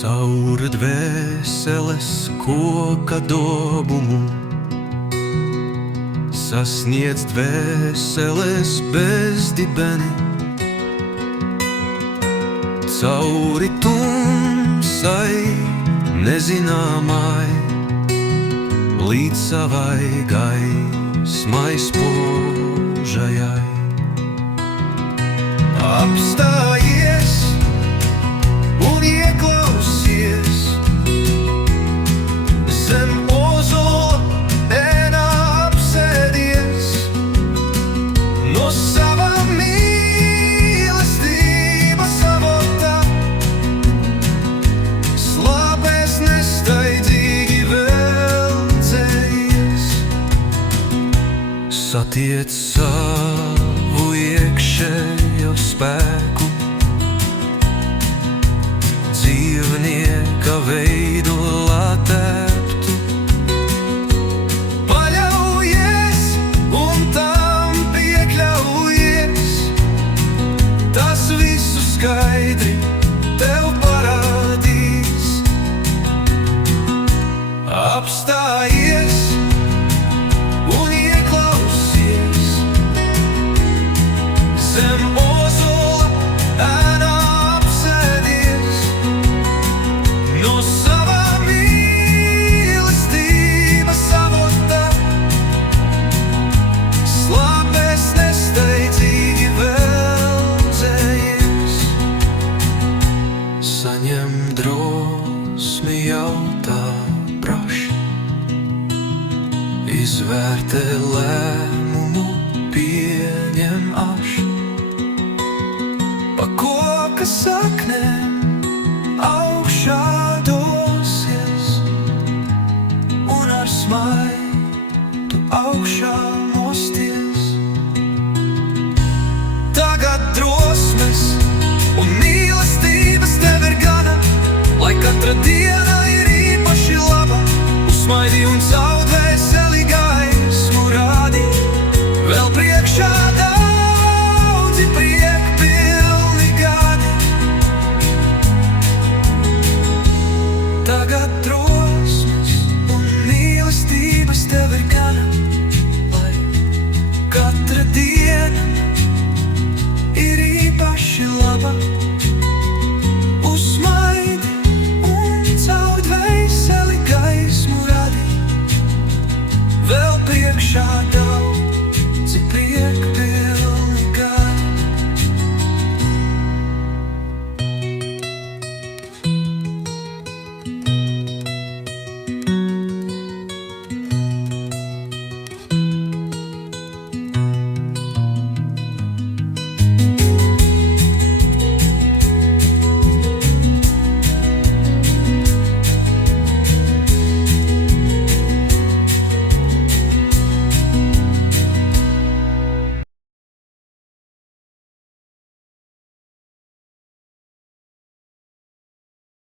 Caur dvēseles koka dobumu sasniedz dvēseles bezdibeni. Cauri tumsai nezināmai līdz savai gaismai spožajai. Apstājies un ieklausies zem ozola ēnā apsēdies. No sava mīlestības avota slāpēs nesteidzīgi veldzējies. Satiec savu iekšējo spēku, dzīvnieka veidolā tēptu. Paļaujies un tam piekļaujies, tas visu skaidri tev parādīs. Apstājies un ieklausies zem ozola ēnā apsēdies. No sava mīlestības avota slāpēs nesteidzīgi veldzējies. Saņem drosmi, jautā praši, izvērtē lēmumu, pieņem aši. Pa koka saknēm augšā dosies, un ar smaidu augšā mosties. Tagad drosmes un mīlestības tev ir gana, lai katra diena ir īpaši laba. Uzsmaidi un caur